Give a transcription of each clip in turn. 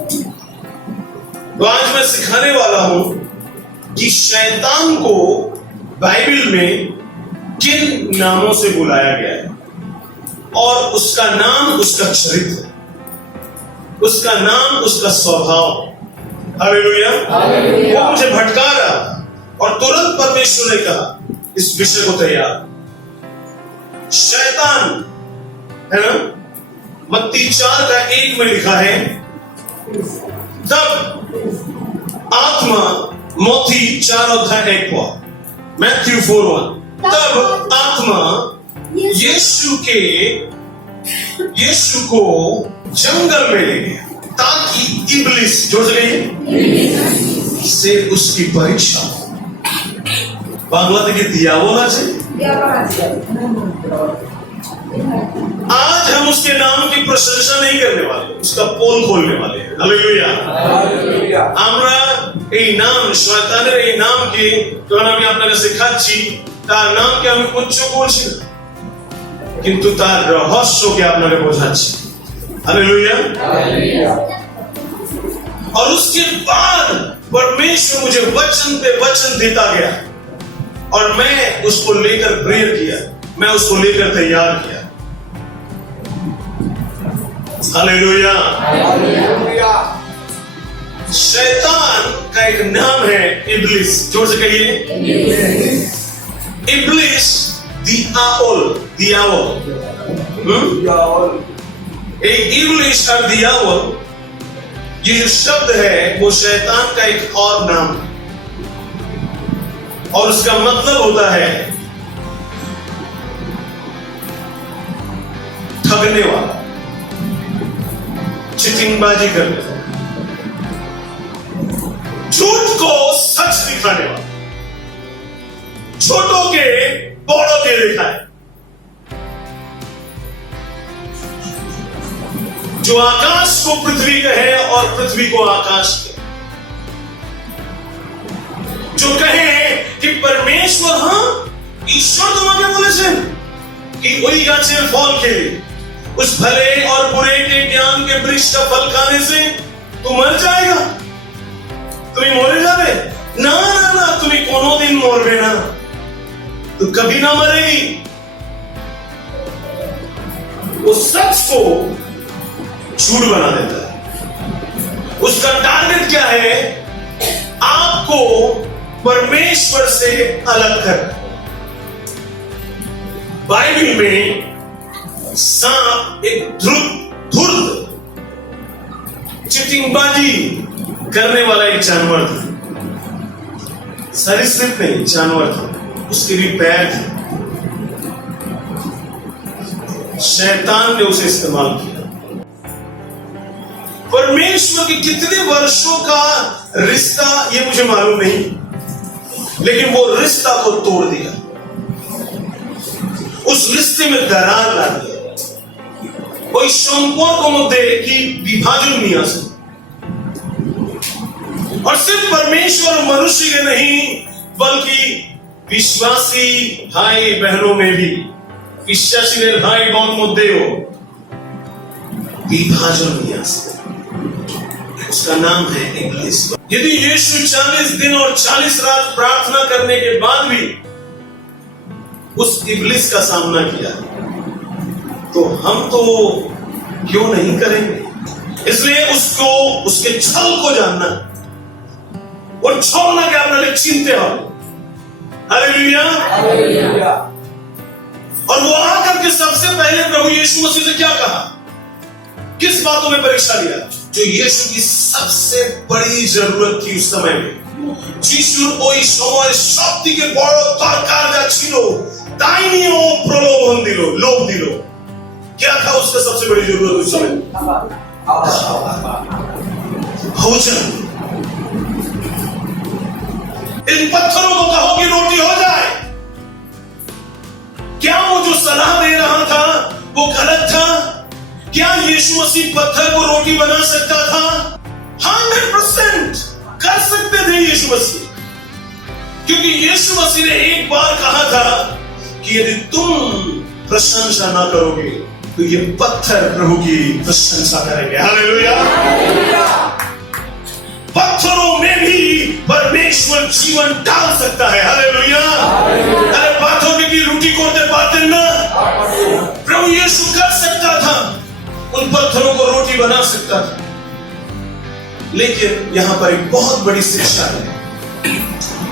तो आज मैं सिखाने वाला हूं कि शैतान को बाइबल में किन नामों से बुलाया गया है और उसका नाम, उसका चरित्र, उसका नाम, उसका स्वभाव। हालेलुया। वो मुझे भटका रहा और तुरंत परमेश्वर ने कहा इस विषय को तैयार। शैतान है ना, मत्ती 4:1 में लिखा है, तब आत्मा, मत्ती 4:1 हुआ, मैथ्यू 4:1, तब आत्मा यीशु को जंगल में ले गया ताकि इब्लिस, जोड़ से उसकी परीक्षा। बांग्ला থেকে দিয়াবল আছে। आज हम उसके नाम की प्रशंसा नहीं करने वाले, उसका पोल खोलने वाले हैं। हालेलुया। আমরা এই নাম, শয়তানের এই নামকে যখন আমি আপনাকে শেখাচ্ছি, তার নামকে আমি উচ্চ করছি না, কিন্তু তার রহস্যকে আপনাকে বোঝাচ্ছি। हालेलुया। और उसके बाद परमेश्वर मुझे वचन पे वचन देता गया और मैं उसको लेकर प्रेयर किया, मैं उसको लेकर तैयार किया। हालेलुया। शैतान का एक नाम है इब्लिस, जोर से कहिए इब्लिस, दियावल। इब्लिस और दियावल, ये जो शब्द है वो शैतान का एक और नाम है और उसका मतलब होता है ठगने वाला, चिटिंगबाजी करने वाला, झूठ को सच दिखाने वाला, छोटों के बड़ों के दिखाए, जो आकाश को पृथ्वी कहे और पृथ्वी को आकाश कहे, जो कहे कि परमेश्वर, हाँ ईश्वर तुम्हें बोले कि वही गाছের फल खेले, उस भले और बुरे के ज्ञान के वृक्ष का फल खाने से तू मर जाएगा, तुम्हें मरे जावे ना ना ना, तुम्हें कोनो दिन मरबे ना, तू कभी ना मरेगी। वो सच को झूठ बना देता है। उसका टारगेट क्या है? आपको परमेश्वर से अलग कर। बाइबल में सांप एक धुर्त चिटिंगबाजी करने वाला एक जानवर था, सरीसृप नहीं, जानवर था, उसके भी पैर थे। शैतान ने उसे इस्तेमाल किया। परमेश्वर के कितने वर्षों का रिश्ता ये मुझे मालूम नहीं, लेकिन वो रिश्ता को तोड़ दिया, उस रिश्ते में दरार ला दिया। ওই সম্পর্ক মধ্যে কি विभाजन नहीं आ सकता। और सिर्फ परमेश्वर और मनुष्य के नहीं, बल्कि विश्वासी भाई बहनों में भी, विश्वासी भाई बहन मध्य विभाजन नहीं आ सकता। उसका नाम है इब्लिस। यदि यीशु 40 दिन और 40 रात प्रार्थना करने के बाद भी उस इब्लिस का सामना किया, तो हम तो क्यों नहीं करेंगे? इसलिए उसको, उसके छल को जानना और छोड़ना के अपने लिए चिंते हो। हालेलुया। और वो आकर के सबसे पहले प्रभु यीशु मसीह से क्या कहा? किस बातों में परीक्षा लिया? जो यीशु की सबसे बड़ी जरूरत थी उस समय में। যিশুর ওই সময় সবথেকে বড় দরকার যা ছিল তাই নিয়েও প্রলোভন দিল, লোভ দিল। क्या था उसका सबसे बड़ी जरूरत उस समय? भोजन। इन पत्थरों को कहो कि रोटी हो जाए। क्या वो जो सलाह दे रहा था वो गलत था? क्या यीशु मसीह पत्थर को रोटी बना सकता था? 100% कर सकते थे यीशु मसीह, क्योंकि यीशु मसीह ने एक बार कहा था कि यदि तुम प्रशंसा ना करोगे तो ये पत्थर प्रभु की प्रशंसा करेंगे। हालेलुया। जीवन डाल सकता है। हालेलुया। अरे बातों की रोटी करते पाते ना, प्रभु यीशु कर सकता था, उन पत्थरों को रोटी बना सकता था। लेकिन यहां पर एक बहुत बड़ी शिक्षा है,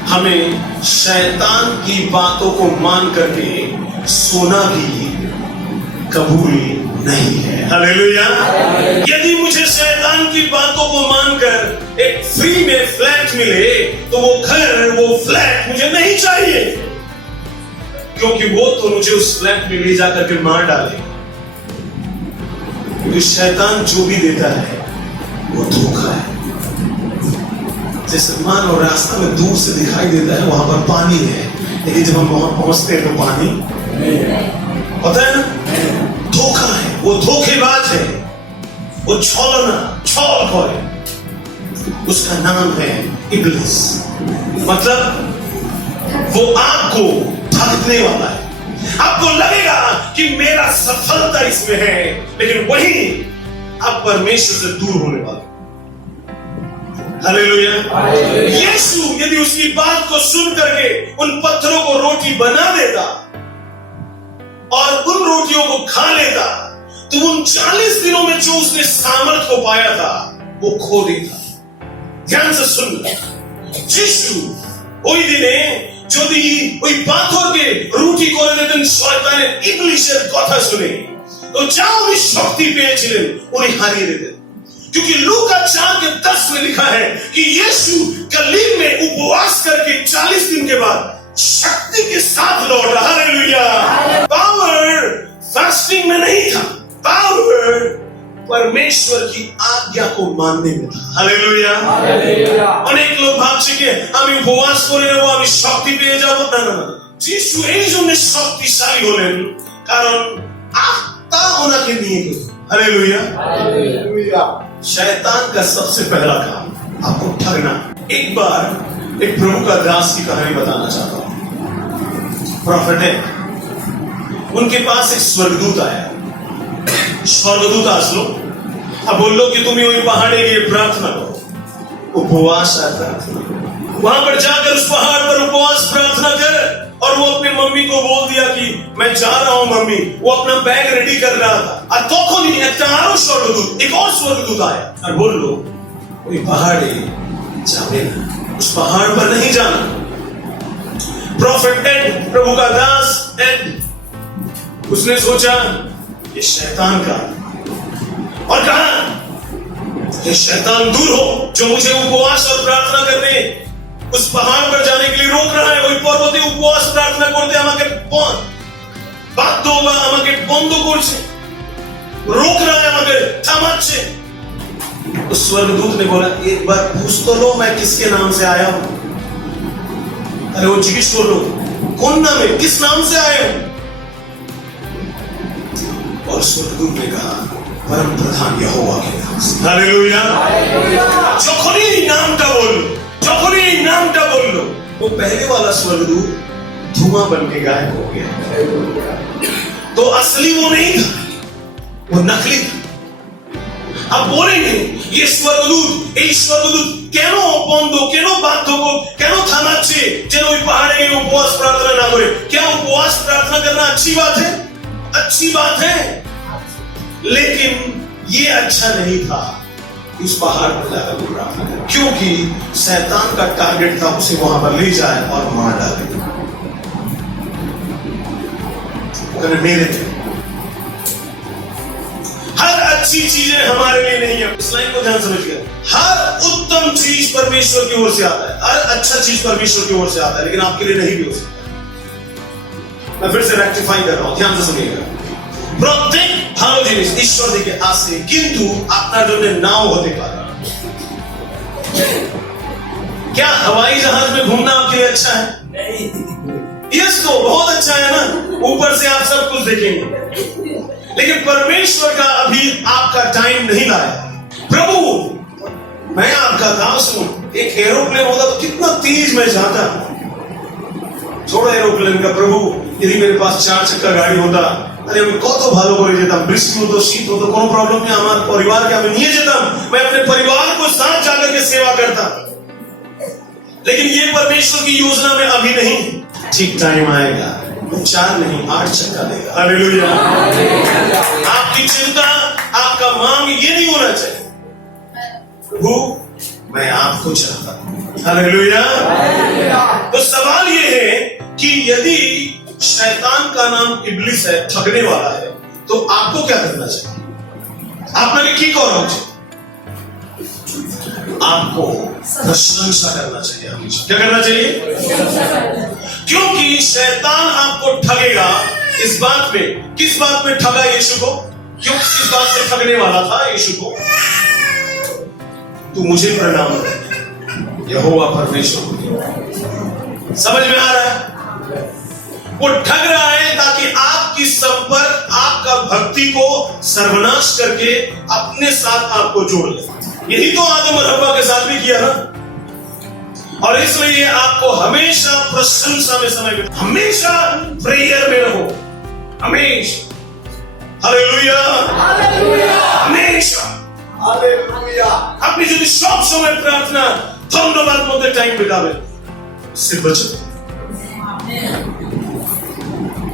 हमें शैतान की बातों को मान करके सोना भी कबूल नहीं है। हालेलुया। यदि मुझे शैतान की बातों को मानकर एक फ्री में फ्लैट मिले तो वो घर, वो फ्लैट मुझे नहीं चाहिए, क्योंकि वो तो मुझे उस फ्लैट में ले जाकर के मार डाले। क्योंकि शैतान जो भी देता है वो धोखा है। जैसे मानो रास्ता में दूर से दिखाई देता है वहां पर पानी है, लेकिन जब हम वहां पहुंचते हैं तो पानी पता है ना, धोखा है, वो धोखेबाज है, वो छल है। उसका नाम है इब्लिस। मतलब वो आपको ठगने वाला है। आपको लगेगा कि मेरा सफलता इसमें है, लेकिन वही आप परमेश्वर से दूर होने वाला। हालेलुया। यीशु यदि उसकी बात को सुन करके उन पत्थरों को रोटी बना देता और उन रोटियों को खा लेता, तो उन 40 दिनों में जो उसने सामर्थ को पाया था वो खो देता। ध्यान से सुन, यीशु ওই দিনে যদি ওই পাথরকে রুটি করে দিতেন শয়তানের ইবলিসের কথা শুনে, তো যা উনি শক্তি পেয়েছিলেন উনি হারিয়ে দিতেন। क्योंकि लूका 4:10 में लिखा है कि यीशु गलील में उपवास करके 40 दिन के बाद शक्ति के साथ लौटा। हालेलुया। पावर फास्टिंग में नहीं था, पावर परमेश्वर की आज्ञा को मानने में था। हालेलुया। অনেক লোক ভাবছে কি আমি উপবাস করে নেব, আমি শক্তি পেয়ে যাব। না না না, যিশু এই জন্য শক্তিশালী হলেন কারণ আত্মা ওনাকে নিয়ে গেল। हालेलुया। शैतान का सबसे पहला काम आपको ठगना। एक बार एक प्रभु का दास की कहानी बताना चाहता हूं। प्रॉफिट है, उनके पास एक स्वर्गदूत आया। स्वर्गदूत आसलो अब बोलो कि तुम्हें वही पहाड़े के प्रार्थना करो, उपवास है प्रार्थना। वहां पर जाकर उस पहाड़ पर उपवास प्रार्थना कर। और वो अपनी मम्मी को बोल दिया कि मैं जा रहा हूं मम्मी। वो अपना बैग रेडी कर रहा था और तখন একটা আরো স্বর্গদূত, एक और स्वर्गदूत आया और बोलो कोई पहाड़े जाने ना, उस पहाड़ पर नहीं जाना। प्रॉफिट एड, प्रभु का दास एड, उसने सोचा ये शैतान का, और कहा ये शैतान दूर हो जो मुझे उपवास और प्रार्थना करने उस पहाड़ पर जाने के लिए रोक रहा है। ওই পর্বতে উপবাস প্রার্থনা করতে আমাকে বাধ্য বা আমাকে বন্ধ করছে, रोक रहा है, আমাকে থামাচ্ছে। उस स्वर्गदूत ने बोला एक बार पूछ तो लो मैं किसके नाम से आया हूं। अरे वो जिज्ञेस कर लो कौन नाम है, किस नाम से आए हो। और स्वर्गदूत ने कहा परम प्रधान यहोवा के नाम से। हालेलुया। যখনই নামটা বলল, যখনই এই নামটা বললো, वो पहले वाला स्वर्गदूत धुआं बन के गायब हो गया। तो असली वो नहीं था, वो नकली था। अब बोलेंगे ये स्वर्गदूत, এই স্বর্গদূত কেন বন্ধ, কেন বাধ্য, কেন থামাচ্ছে যেন ওই পাহাড়ে গিয়ে উপবাস প্রার্থনা না করে। क्या उपवास प्रार्थना करना अच्छी बात है? अच्छी बात है, लेकिन ये अच्छा नहीं था उस पहाड़ पर जाकर प्रार्थना करें, क्योंकि शैतान का टारगेट था उसे वहां पर ले जाए और मार डाले। मेरे हर अच्छी चीजें हमारे लिए नहीं है। इस लाइन को ध्यान समझिए, हर उत्तम चीज परमेश्वर की ओर से आता है, हर अच्छा चीज परमेश्वर की ओर से आता है, लेकिन आपके लिए नहीं भी हो सकता। मैं फिर से रेक्टिफाई कर रहा हूं, ध्यान से सुनिएगा। প্রত্যেক ভালো জিনিস ঈশ্বর থেকে আসে, কিন্তু আপনার জন্য নাও হতে পারে। क्या हवाई जहाज में घूमना आपके लिए अच्छा है? नहीं। यस, तो बहुत अच्छा है ना, ऊपर से आप सब कुछ देखेंगे, लेकिन परमेश्वर का अभी आपका टाइम नहीं लाया। प्रभु मैं आपका दास हूं, एक एरोप्लेन होता तो कितना तेज मैं जाता। छोड़ो एरोप्लेन का, प्रभु यदि मेरे पास 4 चक्का गाड़ी होता, আরে আমি কত ভালো করে যেতাম, বৃষ্টি হতো শীত হতো কোনো প্রবলেম নেই, আমার পরিবারকে আমি নিয়ে যেতাম, मैं अपने परिवार को साथ जाकर के सेवा करता। लेकिन ये परमेश्वर की योजना में अभी नहीं है। ठीक टाइम आएगा, 4 नहीं 8 चक्का देगा। हालेलुया। आपकी चिंता, आपका मांग ये नहीं होना चाहिए, प्रभु मैं आपको चाहता हूं। हालेलुया। तो सवाल ये है कि यदि शैतान का नाम इब्लिस है, ठगने वाला है, तो आपको क्या करना चाहिए? आपने की कौन चाहिए? आपको प्रशंसा करना चाहिए हमेशा। क्या करना चाहिए? क्योंकि शैतान आपको ठगेगा इस बात में। किस बात में ठगा यीशु को? क्यों किस बात से ठगने वाला था यीशु को? तू मुझे प्रणाम कर, यहोवा परमेश्वर। समझ में आ रहा है? वो ठग रहा है ताकि आपकी संपर्क, आपका भक्ति को सर्वनाश करके अपने साथ आपको जोड़ ले। यही तो आदम और हव्वा के साथ भी किया ना। और इसलिए आपको हमेशा प्रशंसा में समय बिताओ, हमेशा प्रेयर में रहो, हमेशा। हालेलुया, हमेशा हालेलुया। अपनी जो सब समय प्रार्थना धन्यवाद मध्य टाइम बितावे से बचो।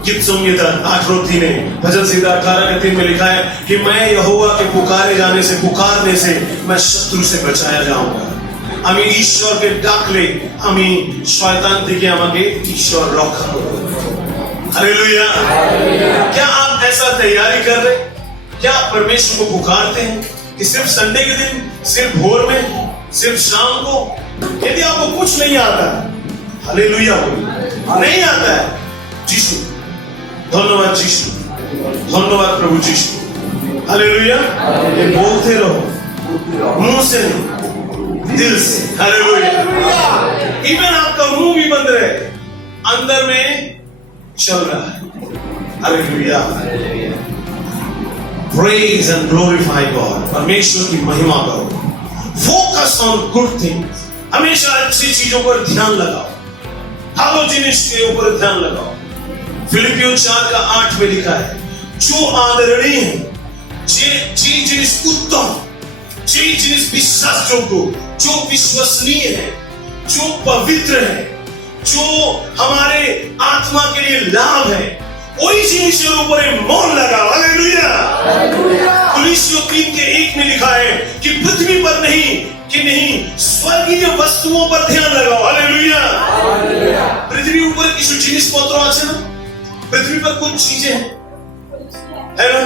गीत संहिता 8:3 में भजन संहिता 18:3 में लिखा है कि मैं यहोवा के पुकारे जाने से, पुकारने से मैं शत्रु से बचाया जाऊंगा। আমি ঈশ্বরকে ডাকলে আমি শয়তান থেকে আমাকে ঈশ্বর রক্ষা করবে। हालेलुया। क्या आप ऐसा तैयारी कर रहे? क्या आप परमेश्वर को पुकारते हैं कि सिर्फ संडे के दिन, सिर्फ भोर में, सिर्फ शाम को? यदि आपको कुछ नहीं आता है, हालेलुया, नहीं आता है, यीशु धन्यवाद, यीशु धन्यवाद, प्रभु यीशु, हालेलुया। ये बोलते रहो, मुंह से नहीं, दिल से। हालेलुया। इवन आपका मुंह भी बंद रहे, अंदर में चल रहा है। Hallelujah. Praise and glorify God. परमेश्वर की महिमा करो। Focus on good things. हमेशा अच्छी चीजों पर ध्यान लगाओ, भालो जिनिस के ऊपर ध्यान लगाओ। फिलिपियों 4:8 में लिखा है, जो आदरणीय है, जे जिनिस उत्तम, जे जिनिस विश्वासयोग्य, जो विश्वसनीय है, जो पवित्र है, जो हमारे आत्मा के लिए लाभ है, वही जिनिस ऊपर मौन लगाओ। हालेलुया। कुलिस्सियों 3:1 में लिखा है कि पृथ्वी पर नहीं स्वर्गीय वस्तुओं पर ध्यान लगाओ। हालेलुया। पृथ्वी ऊपर किसी जिनिस पत्र আছে না? पृथ्वी पर कुछ चीजें है ना,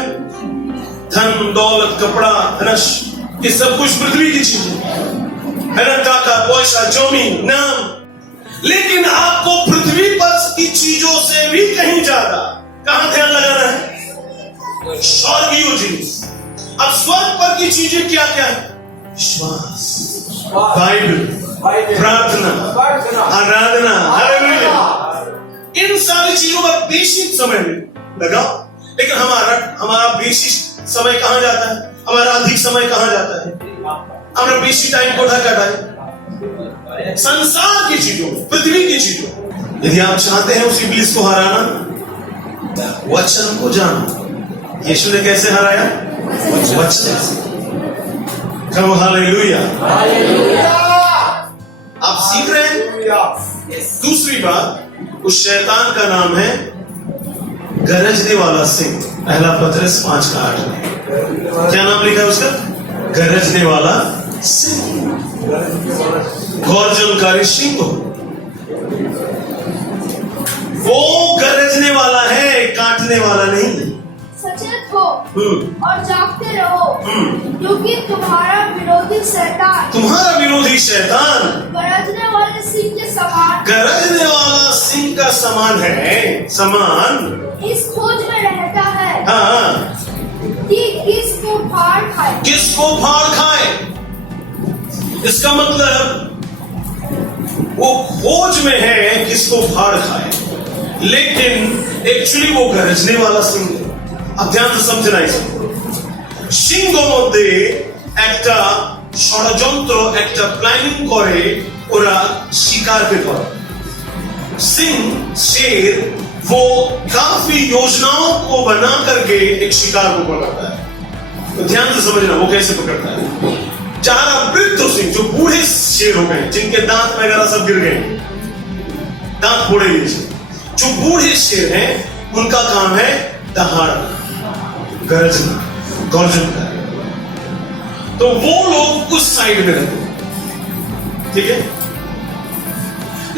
धन दौलत कपड़ा रश, ये सब कुछ पृथ्वी की चीजें है ना, टाका पैसा जमीन नाम। लेकिन आपको पृथ्वी पर की चीजों से भी कहीं ज्यादा कहां ध्यान लगाना है? स्वर्गीय जिनिस। अब स्वर्ग पर की चीजें क्या क्या है? विश्वास, बाइबल, प्रार्थना, आराधना। हालेलुया। इन सारी चीजों पर बेसिक समय लगाओ। लेकिन हमारा बेसिक समय कहां जाता है? हमारा अधिक समय कहां जाता है? हमारा बेसिक टाइम को ढका है संसार की चीजों, पृथ्वी की चीजों। यदि आप चाहते हैं उस इब्लिस को हराना, वचन को जानो। यीशु ने कैसे हराया? वचन से। कहो हालेलुया। आप सीख रहे हैं? दूसरी बात, उस शैतान का नाम है गरजने वाला सिंह। पहला पतरस 5:8 में क्या नाम लिखा है उसका? गरजने वाला सिंह, गर्जनकारी सिंह। वो गरजने वाला है, काटने वाला नहीं। सचेत हो और जागते रहो, क्योंकि तुम्हारा विरोधी शैतान गरजने वाले सिंह के समान, गरजने वाला सिंह का समान है, समान इस खोज में रहता है। हाँ, कि किसको फाड़ खाए। किसको फाड़ खाए? इसका मतलब वो खोज में है किसको फाड़ खाए, लेकिन एक्चुअली वो गरजने वाला सिंह है। अब ध्यान से समझना इसको। সিংহ মধ্যে একটা ষড়যন্ত্র, একটা প্ল্যানিং করে ওরা शिकार করে। सिंह शेर वो काफी योजनाओं को बना करके एक शिकार को पकड़ता है। तो ध्यान से समझना वो कैसे पकड़ता है। যারা বৃদ্ধ सिंह, जो बूढ़े शेर हो गए, जिनके दांत वगैरह सब गिर गए, दांत फोड़े गए, जो बूढ़े शेर हैं, उनका काम है दहाड़ना, गरजना, गर्जन करना। तो वो लोग उस साइड में रहते हैं, ठीक है।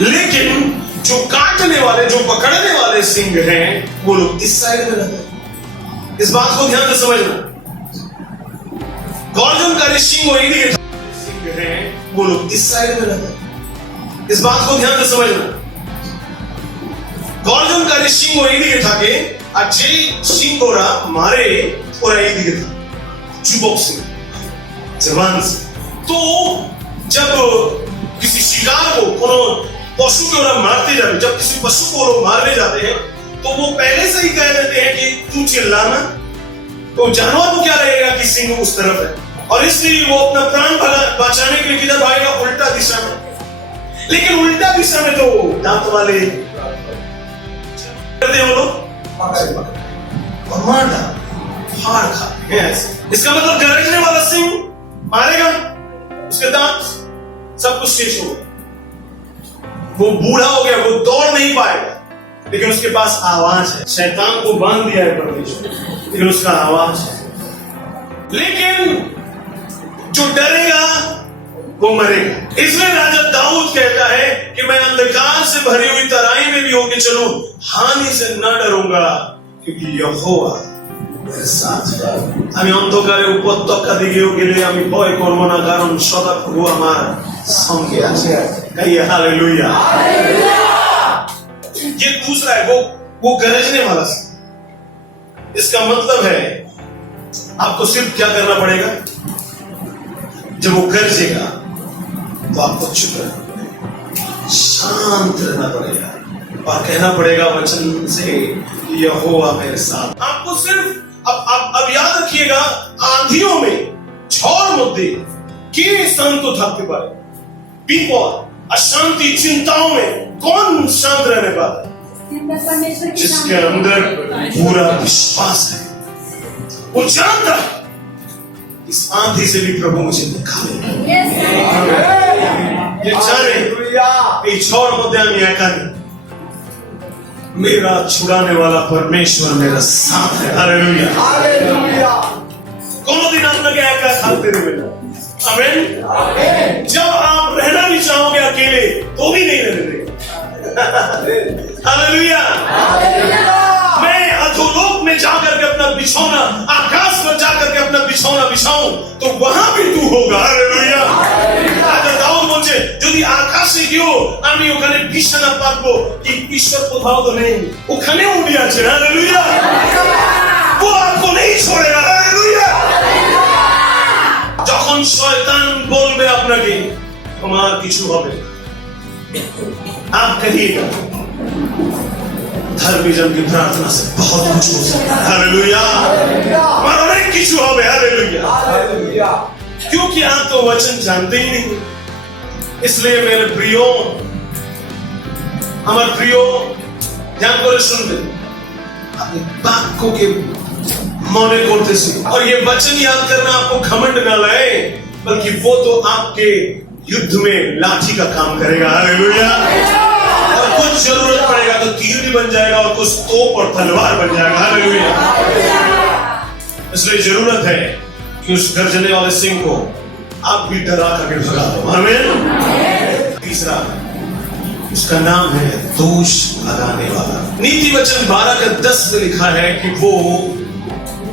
लेकिन जो काटने वाले, जो पकड़ने वाले सिंह हैं, वो लोग इस साइड में रहते हैं। इस बात को ध्यान से समझना। गर्जनकारी सिंह और ईदी सिंह हैं, वो लोग इस साइड में रहते हैं। इस बात को ध्यान से समझना। गर्जनकारी सिंह और ईदी থাকে আর যে সিংহরা মারে ওরা এইদিকে থাকে, যুবক সিংহ, जवान से। तो जब किसी शिकार को, कोनो पशु को मारते जाते, जब किसी पशु को लोग मारने जाते हैं, तो वो पहले से ही कह देते हैं कि तू चिल्लाना, तो जानवर को क्या लगेगा कि सिंह उस तरफ है, और इसलिए वो अपना प्राण बचाने के लिए किधर भागेगा, उल्टा दिशा में। लेकिन उल्टा दिशा में तो दांत वाले करते हैं वो लोग, और मार डाल, फाड़ खाते हैं ऐसे। इसका मतलब गरजने वाला सिंह मारेगा, उसके दांत सब कुछ शेष हो गया, वो बूढ़ा हो गया, वो दौड़ नहीं पाएगा, लेकिन उसके पास आवाज है। शैतान को बांध दिया है परमेश्वर, लेकिन उसका आवाज है। लेकिन जो डरेगा वो मरेगा। इसलिए राजा दाऊद कहता है कि मैं अंधकार से भरी हुई तराई में भी होके चलूं, हानि से न डरूंगा, क्योंकि यहोवा मेरे साथ है। আমি অন্ধকারে উপত্যকা দিকেও গেলে আমি ভয় করব না, কারণ সদা প্রভু আমার সঙ্গে আছে। कहिए हालेलुया। ये दूसरा है, वो गरजने वाला सिंह। इसका मतलब है आपको सिर्फ क्या करना पड़ेगा, जब वो गरजेगा तो आपको चुप रहना पड़ेगा, शांत रहना पड़ेगा, और कहना पड़ेगा वचन से यहोवा मेरे साथ। आपको सिर्फ अब याद रखिएगा, आंधियों में, ঝড় মধ্যে কে शांत থাকতে পারে, বিপদ, अशांति, चिंताओं में कौन शांत रहने पाता है? जिसके अंदर पूरा विश्वास है, वो जानता है इस आंधी से भी प्रभु मुझे निकालेगा। ये जाने এই ঝড় মধ্যে আমি একা নেই, मेरा छुड़ाने वाला परमेश्वर मेरा साथ है। Hallelujah, hallelujah. कोनो दिन আপনাকে একা থাকতে দেবে না। आमीन। जब आप रहना भी चाहोगे अकेले, तो भी नहीं रहने देगा। Hallelujah, hallelujah. मैं अधोलोक में जाकर के अपना बिछौना, आकाश में जाकर के अपना बिछौना बिछाऊं, तो वहां भी तू होगा। हालेलुया। রাজা দাউদ বলছে, যদি আকাশে গিয়েও আমি ওখানে বিছানা পাতবো, কি ঈশ্বর কোথাও তো নেই, ওখানেও উনি আছেন। हालेलुया। वो आपको नहीं छोड़ेगा। हालेलुया। যখন শয়তান বলবে আপনাকে তোমার কিছু হবে, आप कहिएगा धर्मी जन की प्रार्थना से बहुत कुछ हो सकता है। हालेलुया। हमारा अनेक কিছু হবে। हालेलुया। क्योंकि आप तो वचन जानते ही नहीं। इसलिए मेरे प्रियो, আমার প্রিয়, ध्यान করে শুনবেন, अपने বাক্য के मौने করতেছি, और ये वचन याद करना आपको घमंड न लाए, बल्कि वो तो आपके युद्ध में लाठी का काम करेगा। हालेलुया। और कुछ जरूरत पड़ेगा तो तीर भी बन जाएगा, और कुछ तोप और तलवार बन जाएगा। हालेलुया। इसलिए जरूरत है कि उस गर्जने वाले सिंह को आप भी डरा करके भगा दो। आमीन। तीसरा, उसका नाम है दोष लगाने वाला। नीति वचन 12:10 में लिखा है कि वो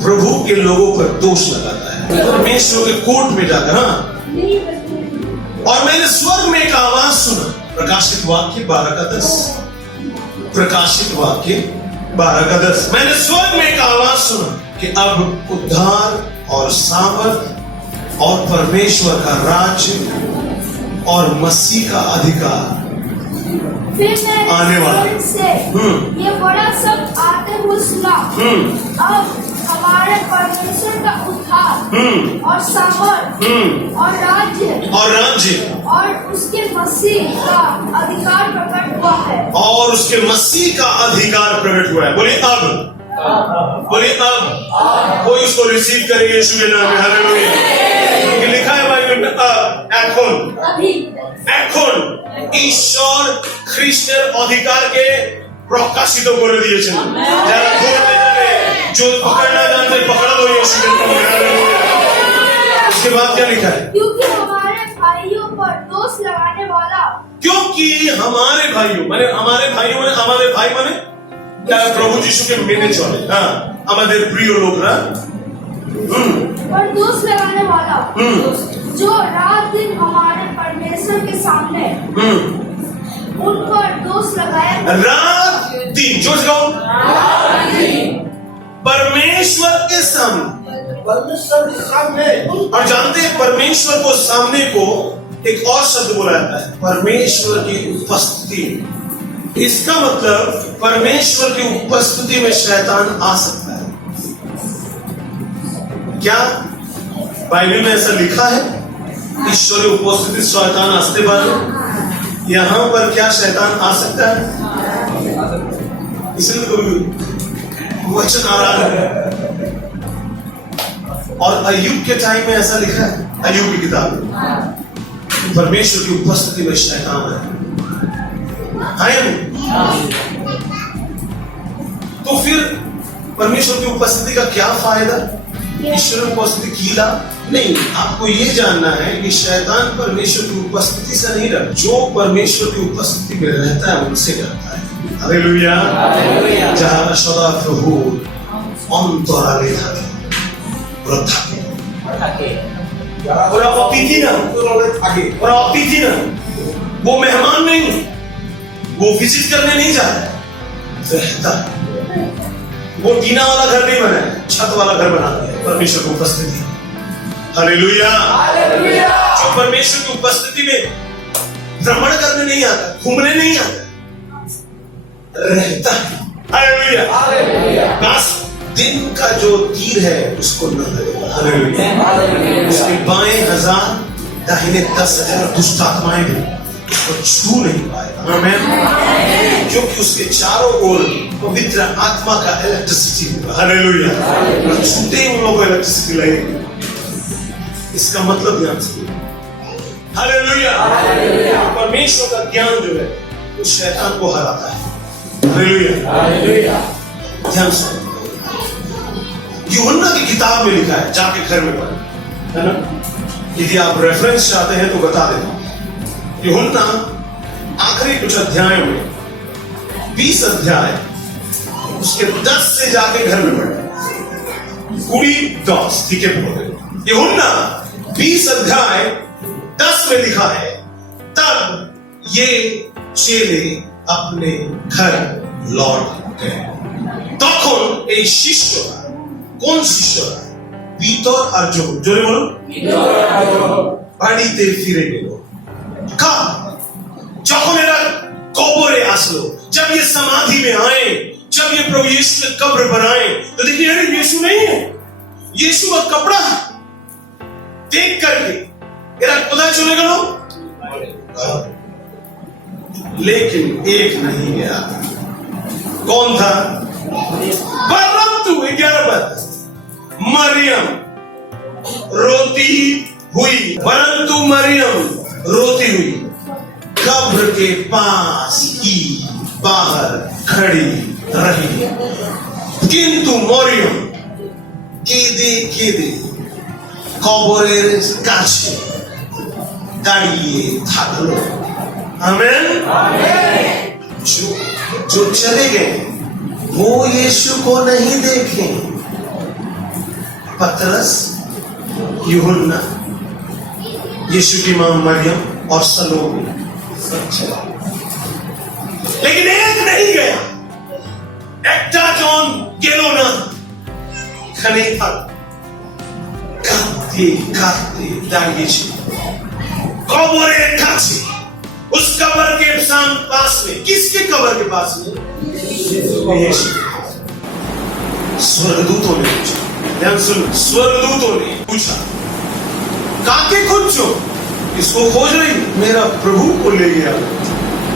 प्रभु के लोगों पर दोष लगाता है, परमेश्वर के कोर्ट में जाकर। हाँ, और मैंने स्वर्ग में एक आवाज सुना, प्रकाशित वाक्य 12:10, प्रकाशित वाक्य 12:10। मैंने स्वर्ग में एक आवाज सुना कि अब उद्धार और सामर्थ और परमेश्वर का राज्य और मसीह का अधिकार आने वाला से ये बड़ा शब्द आते हुए सुना। अब हमारे परमेश्वर का उद्धार और सामर्थ और राज्य और उसके मसीह का अधिकार प्रकट हुआ है। और उसके मसीह का अधिकार प्रकट हुआ है। बोलिए अब, बोलिए अब। कोई उसको रिसीव करे यीशु के नाम में। हालेलुया। क्योंकि लिखा है बाइबल में, अब এখন अभी এখন ঈশ্বর খ্রিস্টের অধিকারকে প্রকাশিত করে দিয়েছেন। যারা ঘুরতে যাবে, जो पकड़ना जानते पकड़ लो यीशु के नाम में। उसके बाद क्या लिखा है? क्योंकि हमारे भाइयों पर दोष लगाने वाला, क्योंकि हमारे भाइयों माने हमारे भाइयों ने हमारे भाई माने प्रभु यीशु के मेने चले, हाँ हमारे प्रिय लोग ना और दोष लगाने वाला जो रात दिन हमारे परमेश्वर के सामने उन पर दोष लगाया, रात दिन जो गाओ परमेश्वर के सामने और जानते हैं परमेश्वर को सामने को एक और शब्द बोला जाता है परमेश्वर की उपस्थिति। इसका मतलब परमेश्वर की उपस्थिति में शैतान आ सकता है। क्या बाइबल में ऐसा लिखा है? ईश्वर की उपस्थिति शैतान आस्ते बारे यहां पर क्या शैतान आ सकता है? इसलिए कभी वचन आ रहा है। और अय्यूब के टाइम में ऐसा लिखा है, अय्यूब की किताब में परमेश्वर की उपस्थिति में शैतान है। तो फिर परमेश्वर की उपस्थिति का क्या फायदा? ईश्वर की उपस्थिति कीला नहीं। आपको ये जानना है कि शैतान परमेश्वर की उपस्थिति से नहीं डरता, जो परमेश्वर की उपस्थिति में रहता है उनसे डरता है। हालेलुया। जहाँ सदा प्रभु अंतराले থাকে ওরা থাকে ওরা অতিথি না ওরা অতিথি না वो मेहमान नहीं, वो विजिट करने नहीं जाता, रहता। वो टीना वाला घर नहीं बनाया, छत वाला घर बनाता है परमेश्वर की उपस्थिति। हालेलुया। जो परमेश्वर की उपस्थिति में भ्रमण करने नहीं आता, घूमने नहीं आता, रहता है। हालेलुया। बस दिन का जो तीर है उसको न लगेगा। हालेलुया। उसके बाएं 1000 दाहिने 10,000 दुष्ट आत्माएं भी उसको छू नहीं पाएगा। आमीन। क्योंकि उसके चारों ओर पवित्र आत्मा का इलेक्ट्रिसिटी होगा। हालेलुया। और छूते ही उन लोगों को इलेक्ट्रिसिटी लगेगी। इसका मतलब ध्यान से हालेलुया। परमेश्वर का ज्ञान जो है वो शैतान को हराता है। हालेलुया। ध्यान से यूहन्ना की किताब में लिखा है, जाके घर में पढ़ें, है ना? यदि आप रेफरेंस चाहते हैं तो बता देता हूं। यूहन्ना आखिरी कुछ अध्यायों में 20 अध्याय उसके 10 से जाके घर में पढ़े। 20 ठीक है बोले यूहन्ना 20 अध्याय 10 में लिखा है, तब ये चेले अपने घर लौट गए। তখন এই শিষ্যরা, কোন শিষ্যরা? পিতর আর যোহন, জোরে বলুন বাড়িতে ফিরে গেল। कब? যখন এরা कब्र আসলো, जब ये समाधि में आए, जब ये प्रभु यीशु ने कब्र बनाए तो देखिए अरे यीशु नहीं है, यीशु का कपड़ा देख करके এরা কোথায় চলে গেল? लेकिन एक नहीं गया। कौन था? परंतु 11 पर मरियम रोती हुई, परंतु मरियम रोती हुई कब्र के पास ही बाहर खड़ी रही। किंतु मरियम केदे केदे कब्रेर काछे दाड़िए थाकलो। आमीन। जो चले गए वो यीशु को नहीं देखे। पतरस, यूहन्ना, यीशु की मां मरियम और सलोमी सब चले, लेकिन एक नहीं गया। একটা জন গেল না। এখানে কাঁদতে কাঁদতে দাঁড়িয়েছিল কবরের কাছে। उस कब्र के पास में, किसके कब्र के पास में? स्वर्गदूतों ने पूछा, ध्यान सुन, स्वर्गदूतों ने पूछा काके खोजो? इसको खोज रही? मेरा प्रभु को ले गया।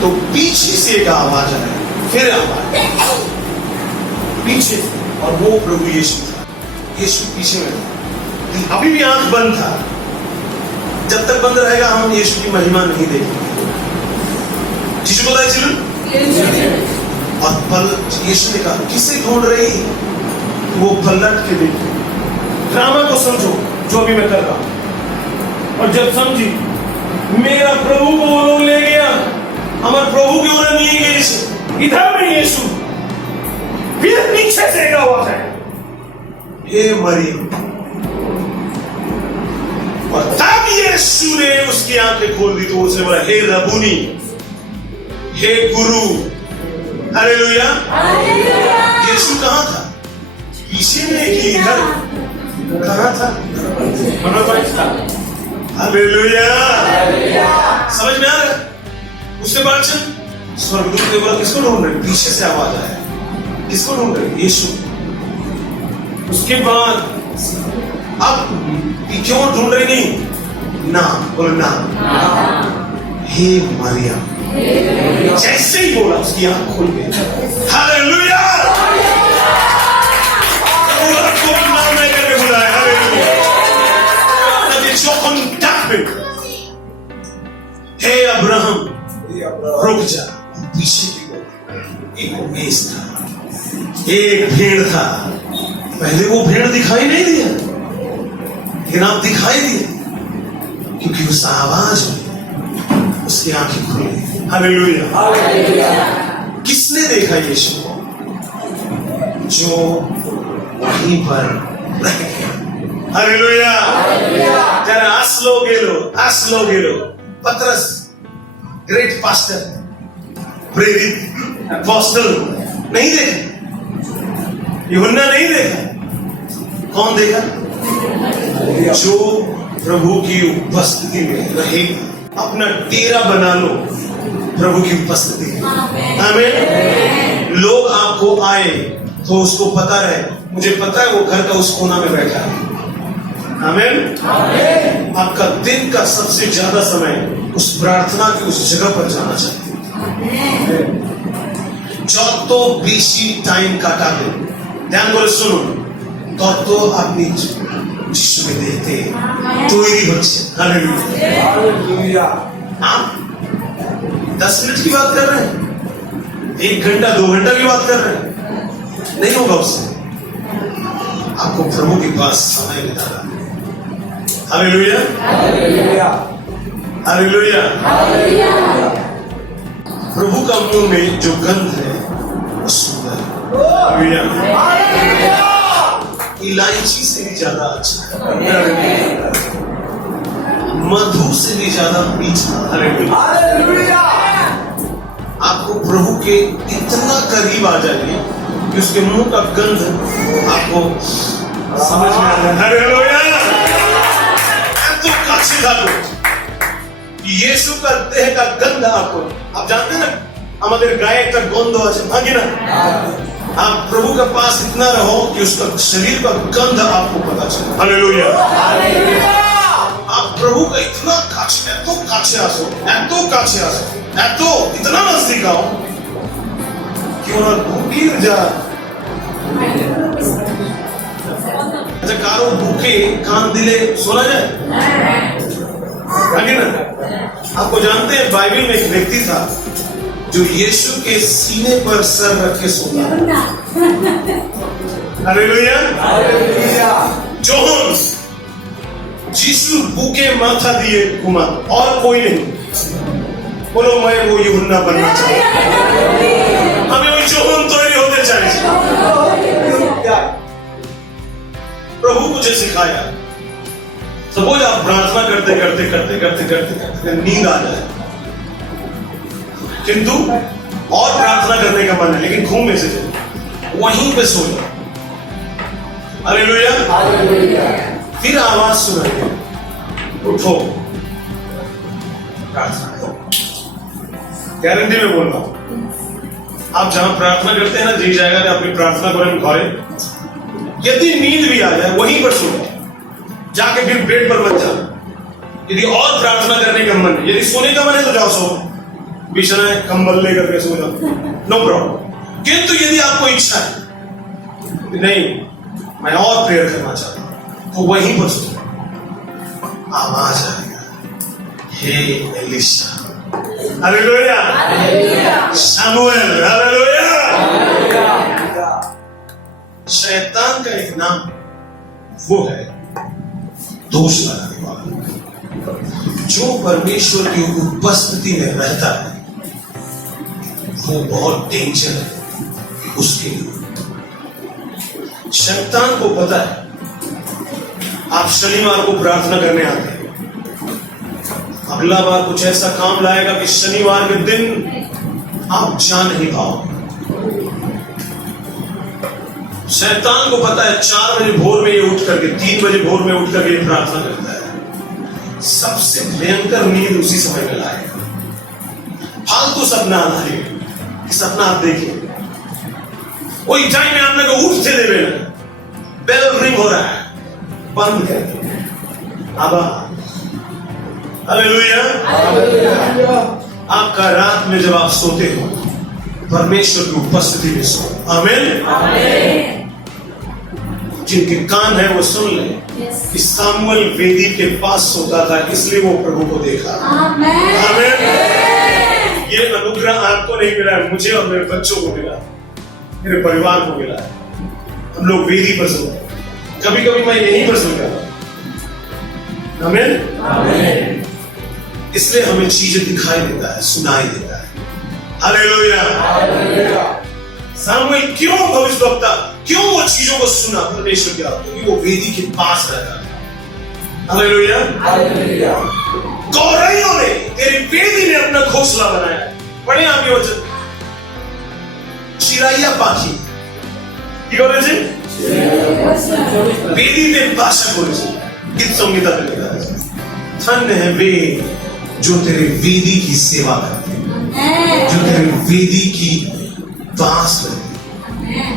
तो पीछे से एक आवाज आया, फिर आवाज पीछे, और वो प्रभु यीशु था। यीशु पीछे में था, अभी भी आंख बंद था। जब तक बंद रहेगा हम यीशु की महिमा नहीं देखेंगे। यीशु बोला और पल यीशु ने कहा किसे ढूंढ रही? वो पलट के देखी। ड्रामा को समझो जो भी मैं कर रहा हूं, और जब समझी मेरा प्रभु को वो लोग ले गया, हमारे प्रभु की ओर नहीं गए, इधर में यीशु, फिर पीछे से एक आवाज है, हे मरियम। और तब यीशु ने उसकी आंखें खोल दी, तो उसने बोला हे रबूनी, हे गुरु। हालेलुया। यीशु कहां था? पीछे में कि इधर? कहां था? हालेलुया। समझ में आ रहा है? उसके बाद स्वर्गदूत ने बोला किसको ढूंढ रहे? पीछे से आवाज आया, किसको ढूंढ रहे? यीशु। उसके बाद अब क्यों ढूंढ रहे? नहीं, नाम बोलो, नाम, हे मरियम। जैसे ही बोला उसकी आंख खुल गई। हालेलुया। नाम नहीं करके बुलाया। हालेलुया। हे अब्राहम, रुक जा। पीछे की एक मेज था, एक भेड़ था। पहले वो भेड़ दिखाई नहीं दिया, लेकिन अब दिखाई दिया, क्योंकि उस आवाज में उसकी आंखें खुल गई। हालेलुया। किसने देखा यीशु को? जो वहीं पर रह गया। हालेलुया। जरा आस्लो गेलो पतरस, ग्रेट पास्टर, प्रेरित अपोस्टल नहीं देखा, यूहन्ना नहीं देखा। कौन देखा? जो प्रभु की उपस्थिति में रहेगा। अपना डेरा बना लो प्रभु की उपस्थिति में। आमीन। लोग आपको आए तो उसको पता रहे, मुझे पता है वो घर का उस कोना में बैठा है। आमीन। आपका दिन का सबसे ज्यादा समय उस प्रार्थना की उस जगह पर जाना चाहिए। যত বেশি টাইম কাটাবে, ধ্যান করে শুনুন, তত আপনি যিশুকে দেখতে তৈরি হচ্ছে। हालेलुया। आप 10 मिनट की बात कर रहे हैं, 1 घंटा 2 घंटा की बात कर रहे हैं, नहीं होगा उससे। आपको प्रभु के पास समय बिताना। हालेलुया। हालेलुया। प्रभु का मुंह में जो गंध है वो सुंदर है। इलायची से भी ज्यादा अच्छा है, मधु से भी ज्यादा मीठा। हालेलुया। आपको प्रभु के इतना करीब आ जाइए कि उसके मुंह का गंध आपको समझ में आ जाए। हालेलुया। तो काछे থাকো, यीशु का देह का गंध आपको, आप जानते हैं ना, हमारे गाय का गंध আছে, भागी ना। आप प्रभु के पास इतना रहो कि उसका शरीर का गंध आपको पता चले। हालेलुया। आप प्रभु का इतना काछे, এত কাছে আসো, এত কাছে আসো, এত इतना नजदीक आओ कि ওনার বুকের যা, अच्छा कारो भूखे कान दिले सोना जाए, आगे ना। आपको जानते हैं बाइबल में एक व्यक्ति था जो यीशु के सीने पर सर रख के सोता। हालेलुया। जोहन यीशु भूखे माथा दिए घुमा, और कोई नहीं। बोलो मैं वो यूहन्ना बनना चाहता हूं, हमें वो जोहन तैयारी होते चाहिए। प्रभु मुझे सिखाया, सपोज आप प्रार्थना करते करते करते करते करते करते नींद आ जाए, किंतु और प्रार्थना करने का मन है, लेकिन घूम में से जाए, वहीं पे सो जाओ। हालेलुया। फिर आवाज सुनाई, उठो प्रार्थना करो। गारंटी में बोल रहा हूं, आप जहां प्रार्थना करते हैं ना, जी जाएगा अपनी प्रार्थना करें घरे। यदि नींद भी आ जाए वहीं पर सो जाओ, जाके फिर बेड पर मत जाओ। यदि और प्रार्थना करने का मन है, यदि सोने का मन है तो जाओ सो, बिछना है कंबल लेकर के सो जाओ, नो प्रॉब्लम। किंतु यदि आपको इच्छा है नहीं मैं और प्रेयर करना चाहता हूं, तो वहीं पर सो, आवाज आएगा, हे एलीशा, हालेलुया, शमूएल, हालेलुया। शैतान का एक नाम वो है दोष लगाने वाला। जो परमेश्वर की उपस्थिति में रहता है वो बहुत डेंजर है उसके लिए। शैतान को पता है आप शनिवार को प्रार्थना करने आते हैं, अगला बार कुछ ऐसा काम लाएगा कि शनिवार के दिन आप जा नहीं पाओगे। शैतान को पता है 4 बजे भोर में ये उठ करके 3 बजे भोर में उठ करके प्रार्थना करता है, सबसे भयंकर नींद उसी समय में लाएगा। फालतू सपना आधारित सपना आप देखिए, वही टाइम में आपने को उठते देवे, बेल रिंग हो रहा है, बंद कर दो। हालेलुया। आपका रात में जब आप सोते हो परमेश्वर की उपस्थिति में सो। आमीन। जिनके कान है वो सुन ले कि सामुएल वेदी के पास सोता था, इसलिए वो प्रभु को देखा। आमीन। ये अनुग्रह आपको नहीं मिला है, मुझे और मेरे बच्चों को मिला, मेरे परिवार को मिला है। हम लोग वेदी पर सोते हैं, कभी कभी मैं यहीं पर सोता हूं। आमीन। इसलिए हमें चीजें दिखाई देता है, सुनाई देता है। हालेलुया। सामुएल क्यों भविष्यवक्ता, क्यों वो चीजों को सुना परमेश्वर क्या? क्योंकि वो वेदी के पास रहता था। हालेलुया। गौरैयों ने तेरी वेदी में अपना घोंसला बनाया। पढ़े आप ये वचन, चिराइया पाखी কি করেছে? वेदी में भाषा করেছে। गीत संगीता में लिखा है, धन्य है वे जो तेरे वेदी की सेवा करते हैं, जो तेरे वेदी की बास करते हैं।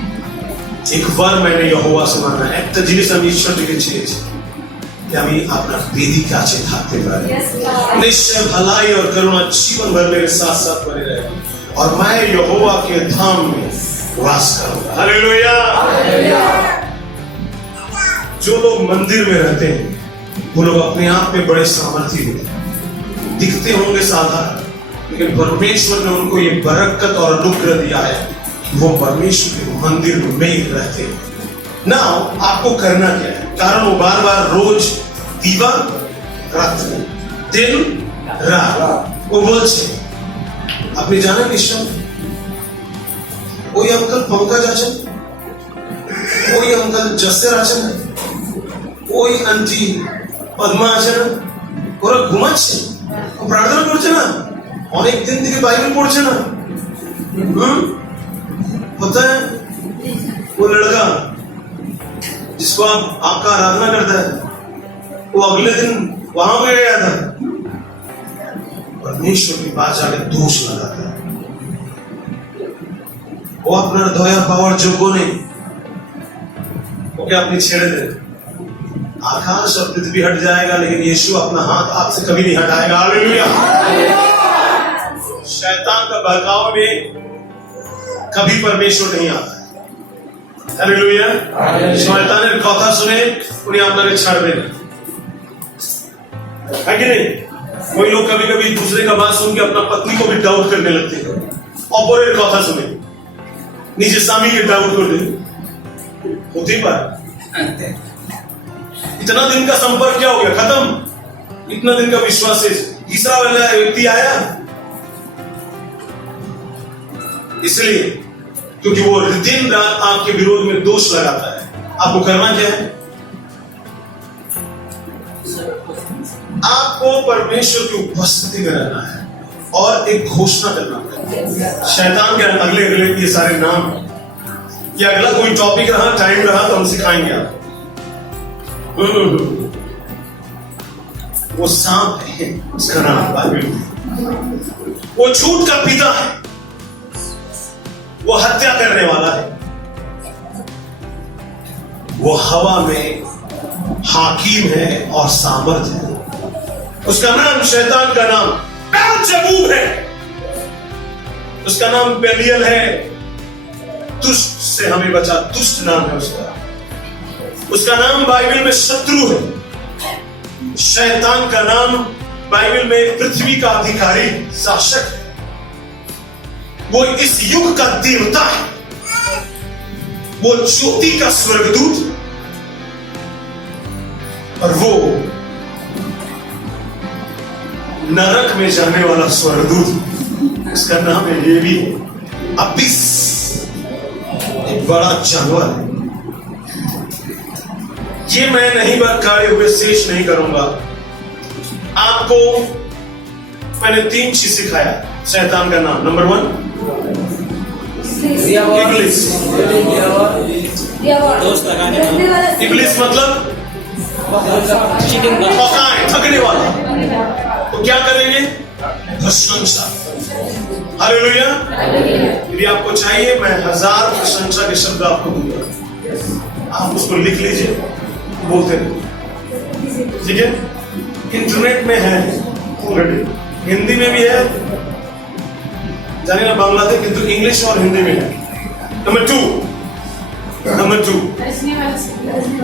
एक बार मैंने यहोवा से मांगा, একটা জিনিস আমি ঈশ্বর থেকে চেয়েছি कि আমি আপনার वेदी কাছে থাকতে পারি। निश्चय भलाई और करुणा जीवन भर मेरे साथ साथ बने रहेगी और मैं यहोवा के धाम में वास करूंगा। हालेलुया। जो लोग मंदिर में रहते हैं वो लोग अपने आप में बड़े सामर्थी होते हैं, दिखते होंगे साधारण, लेकिन परमेश्वर ने उनको ये बरकत और अनुग्रह दिया है, वो परमेश्वर के मंदिर में रहते हैं। ना आपको करना क्या है? कारण वो बार बार रोज दीवा रात दिन रात वो बोलছে। আপনি জানেন নিশ্চয় ওই अंकल पंकज আছেন, ওই अंकल जसेर আছেন, ওই আন্টি পদ্মা আছেন, ওরা ঘুমাচ্ছে, প্রার্থনা করছে না, অনেক দিন থেকে বাইবেল পড়ছে না। पता है वो लड़का जिसको आपका आराधना करता है, वो अगले दिन वहां पे गया था, परमेश्वर के पास जाके दोष लगाता है। वो अपना दया पावर যোগ্য নেই, ओके अपनी छेड़े दे, आकाश और पृथ्वी हट जाएगा लेकिन यीशु अपना हाथ आपसे कभी नहीं हटाएगा। हालेलुया। शैतान का बहकाव में कभी परमेश्वर नहीं आता है। हालेलुया। शैताনের কথা শুনে উনি আপনাকে ছাড়বে না, है कि नहीं? कोई लोग कभी कभी दूसरे का बात सुन के अपना पत्नी को भी डाउट करने लगते हैं, অপরের কথা শুনে নিজের স্বামীকে डाउट कर दे, होती पर इतना दिन का संपर्क क्या हो गया, खत्म। इतना दिन का विश्वास है, तीसरा वाला व्यक्ति आया, इसलिए क्योंकि वो दिन रात आपके विरोध में दोष लगाता है। आपको करना क्या है? आपको परमेश्वर की उपस्थिति में रहना है और एक घोषणा करना है। शैतान के अगले ये सारे नाम, ये अगला कोई टॉपिक रहा, टाइम रहा तो हम सिखाएंगे आपको। वो सांप है, उसका नाम बाइबल में, वो झूठ का पिता है, वो हत्या करने वाला है, वो हवा में हाकिम है और सामर्थ है। उसका नाम, शैतान का नाम बेलजेबूल है, उसका नाम बेलियल है, दुष्ट से हमें बचा, दुष्ट नाम है उसका। उसका नाम बाइबल में शत्रु है। शैतान का नाम बाइबल में पृथ्वी का अधिकारी शासक है, वो इस युग का देवता है, वो ज्योति का स्वर्गदूत, और वो नरक में जाने वाला स्वर्गदूत, उसका नाम है ये भी अबिस, एक बड़ा जानवर है। ये मैं नहीं बताए हुए शेष नहीं करूंगा। आपको मैंने 3 चीज सिखाया शैतान का नाम। नंबर 1 इब्लिस। इब्लिस मतलब थकने वाला। तो क्या करेंगे? प्रशंसा। हालेलुया। यदि आपको चाहिए मैं 1000 प्रशंसा के शब्द आपको दूंगा, आप उसको लिख लीजिए, बोलते रहिए, ठीक है? इंटरनेट में है ऑलरेडी, हिंदी में भी है, जाने ना बांग्लादेश, किंतु इंग्लिश और हिंदी में है। नंबर 2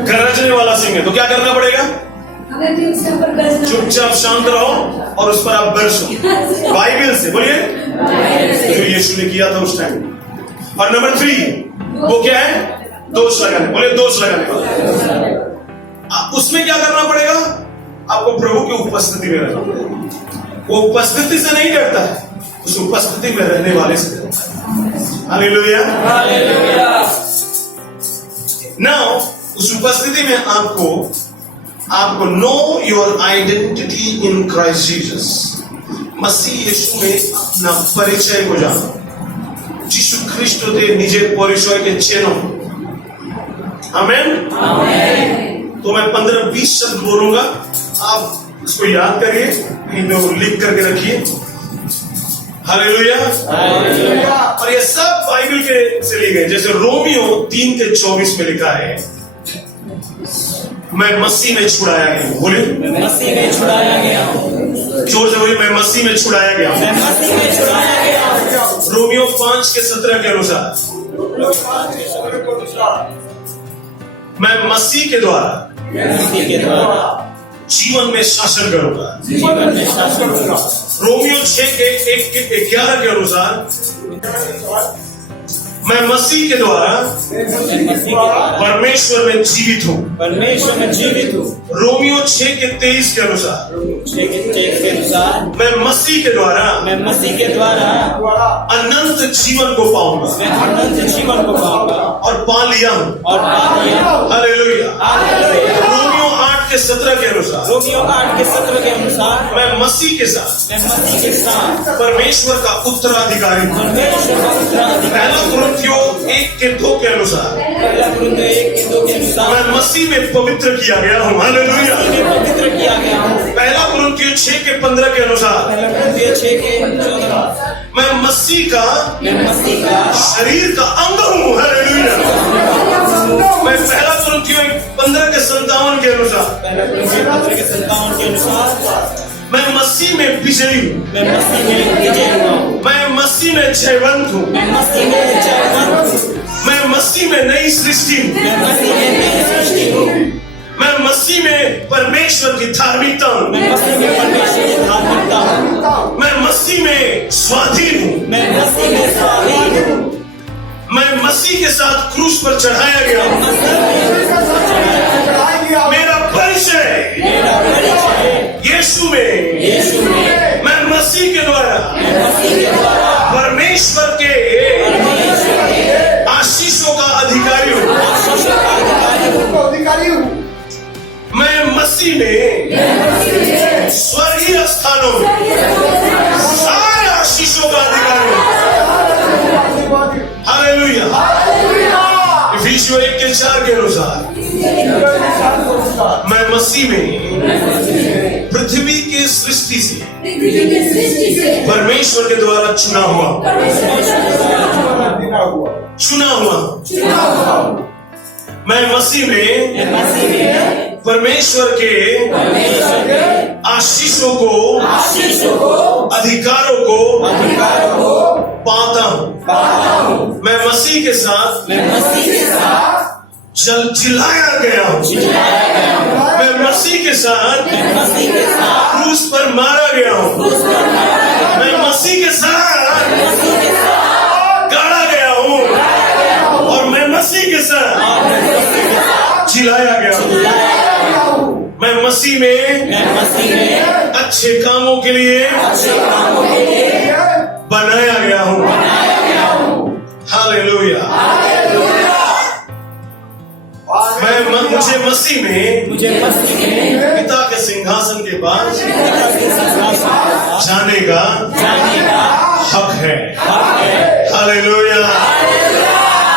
गरजने वाला सिंह है। तो क्या करना पड़ेगा? चुपचाप शांत रहो और उस पर आप बरसो बाइबल से। बोलिए जो यीशु ने किया था उस टाइम। और नंबर 3 वो क्या है? दोष लगाने। बोले दोष लगाने। उसमें क्या करना पड़ेगा? आपको प्रभु की उपस्थिति में रहना पड़ेगा। वो उपस्थिति से नहीं डरता है, उस उपस्थिति में रहने वाले से डरता है। हालेलुया। नाउ उस उपस्थिति में आपको know your identity in Christ Jesus. मसीह यीशु में अपना परिचय को जानो। यीशु ख्रिस्ट के निजे परिचय के चेनो। आमेन। तो मैं 15-20 शब्द बोलूंगा, आप उसको याद करिए, लिख करके रखिए। हालेलुया। और ये सब बाइबल के से लिए गए। जैसे रोमियो 3:24 में लिखा है, मैं मसीह में छुड़ाया गया हूं। बोले मैं मसीह में छुड़ाया गया हूं। जोर से बोलिए, मैं मसीह में छुड़ाया गया हूं। मैं मसीह में छुड़ाया गया हूं। रोमियो 5:17 के अनुसार मैं मसीह के द्वारा जीवन में शासन करूंगा। रोमियो 6:1-11 के अनुसार मैं मसीह के द्वारा परमेश्वर में जीवित हूँ। रोमियो 6:23 के अनुसार मैं मसीह के द्वारा अनंत जीवन को पाऊंगा और पा लिया हूँ। हालेलुया। रोमियो 8:17 के अनुसार मैं मसीह के साथ परमेश्वर का उत्तराधिकारी हूँ। पहला कुरिन्थियों 1:2 के अनुसार मैं मसीह में पवित्र किया गया हूँ। हालेलुया। पहला कुरिन्थियों 6:15 के अनुसार मैं मसीह का शरीर का अंग हूँ। हालेलुया। मैं पहला कुरिन्थियों 15:57 के अनुसार मैं मसीह में विजयी हूँ। मैं मसीह में जयवंत हूँ। मैं मसीह में नई सृष्टि हूँ। मैं मसीह में परमेश्वर की धार्मिकता हूँ। मैं मसीह में स्वाधीन हूँ। मैं मसीह के साथ क्रूस पर चढ़ाया गया हूँ। मेरा परिचय यीशु में। मैं मसीह के द्वारा परमेश्वर के आशीषों का अधिकारी हूँ। मैं मसीह में स्वर्गीय स्थानों में सारे आशीषों का अधिकारी हूँ। हालेलुया। इफिसियों 1:4 के अनुसार मैं मसीह में पृथ्वी के सृष्टि से परमेश्वर के द्वारा चुना हुआ। मैं मसीह में परमेश्वर के आशीषों को अधिकारों को पाता हूँ। मैं मसीह के साथ चिल्लाया गया हूँ। मैं मसीह के साथ क्रूस पर मारा गया हूँ। मैं मसीह के साथ गाड़ा गया हूँ और मैं मसीह के साथ जिलाया गया हूँ। मैं मसीह में अच्छे कामों के लिए बनाया गया हूँ। हालेलुया। मुझे मसीह में पिता के सिंहासन के पास जाने का हक है। Hallelujah,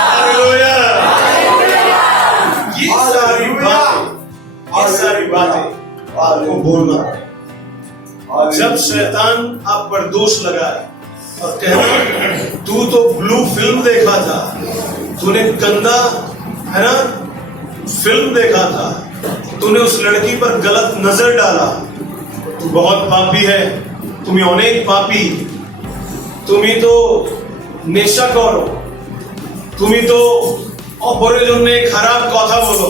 hallelujah. ये सारी बातें आपको बोलना है। जब शैतान आप पर दोष लगाए और कहना तू तो ब्लू फिल्म देखा था, तूने गंदा है ना फिल्म देखा था, तूने उस लड़की पर गलत नजर डाला, तू बहुत पापी है, तुम्हें अनेक पापी, तुम्हें तो नेशाखोर हो, तुम्हें तो ऑपरेशन ने खराब कथा बोलो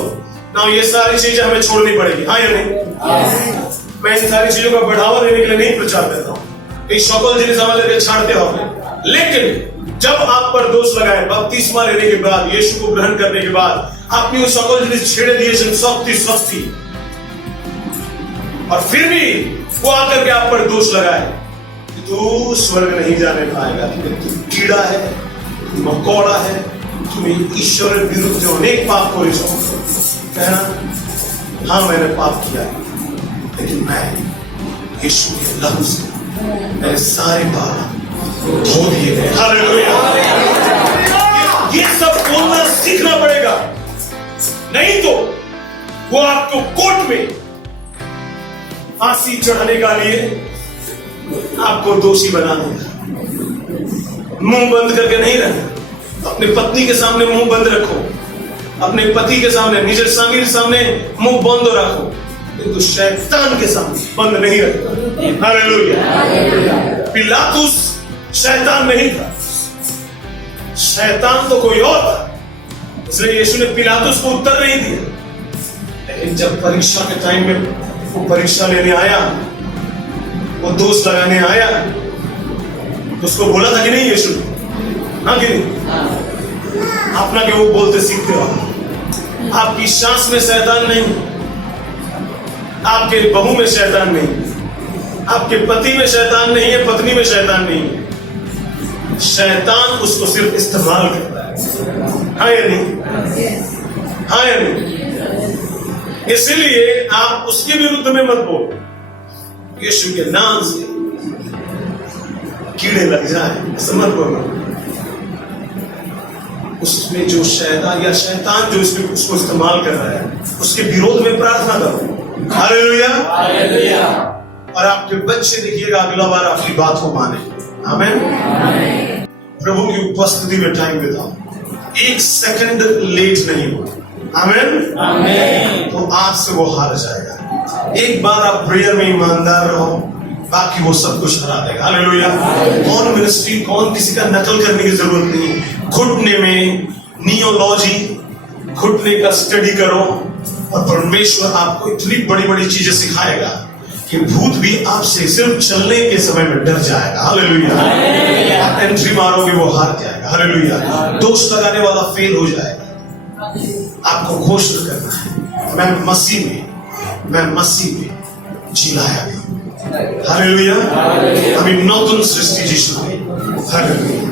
ना। ये सारी चीजें हमें छोड़नी पड़ेगी, हाँ या नहीं? मैं इन सारी चीजों का बढ़ावा देने के लिए नहीं प्रचार देता हूँ, एक सकल जिनिस हमारे छाड़ते हो। लेकिन जब आप पर दोष लगाए, बपतिस्मा लेने के बाद, यीशु को ग्रहण करने के बाद, आपने वो सकल जिनिस छेड़े दिए सख्ती, और फिर भी वो आकर के आप पर दोष लगाए, तू स्वर्ग नहीं जाने पाएगा, तू कीड़ा है, तू मकोड़ा है, तुम्हें ईश्वर विरुद्ध जो अनेक पाप को कहना हाँ मैंने पाप किया, लेकिन मैं यीशु के लहू से मेरे सारे पाप धो दिए गए। हालेलुया। ये सब बोलना सीखना पड़ेगा, नहीं तो वो आपको कोर्ट में फांसी चढ़ाने का लिए आपको दोषी बना देगा। मुंह बंद करके नहीं रहना। अपने पत्नी के सामने मुंह बंद रखो, अपने पति के सामने, निज स्वामी के सामने मुंह बंद रखो, किंतु शैतान के सामने बंद नहीं रखता। हालेलुया। पिलातुस शैतान नहीं था, शैतान तो कोई और था, इसलिए यीशु ने पिलातुस को उत्तर नहीं दिया। लेकिन जब परीक्षा के टाइम में वो परीक्षा लेने आया, वो दोष लगाने आया, तो उसको बोला था कि नहीं यीशु? हाँ कि नहीं? अपना के वो बोलते सीखते हो। आपकी सांस में शैतान नहीं, आपके बहू में शैतान नहीं, आपके पति में शैतान नहीं है, पत्नी में शैतान नहीं है। शैतान उसको सिर्फ इस्तेमाल करता है, हाँ या नहीं? हाँ या नहीं? इसलिए आप उसके विरुद्ध में मत बोलो। यीशु के नाम से कीड़े लग जाए ऐसा मत बोलो। उसमें जो शैतान या शैतान जो उसको इस्तेमाल कर रहा है, उसके विरोध में प्रार्थना करो। Hallelujah, hallelujah. और आपके बच्चे देखिएगा अगला बार आपकी बात को माने। आमीन। प्रभु की उपस्थिति में टाइम बिताओ, एक सेकंड लेट नहीं हो। आमीन, आमीन। तो आपसे वो हार जाएगा। एक बार आप प्रेयर में ईमानदार रहो, बाकी वो सब कुछ हरा देगा। हालेलुया। कौन मिनिस्ट्री, कौन किसी का नकल करने की जरूरत नहीं। घुटने में नियोलॉजी, घुटने का स्टडी करो और परमेश्वर आपको इतनी बड़ी बड़ी चीजें सिखाएगा कि भूत भी आपसे सिर्फ चलने के समय में डर जाएगा। हालेलुया। आप एंट्री मारोगे वो हार जाएगा। हालेलुया। दोष लगाने वाला फेल हो जाएगा। आपको घोषणा करना है, मैं मसीह में जिलाया गया। हालेलुया। আমি নতুন সৃষ্টি যিশু। हालेलुया।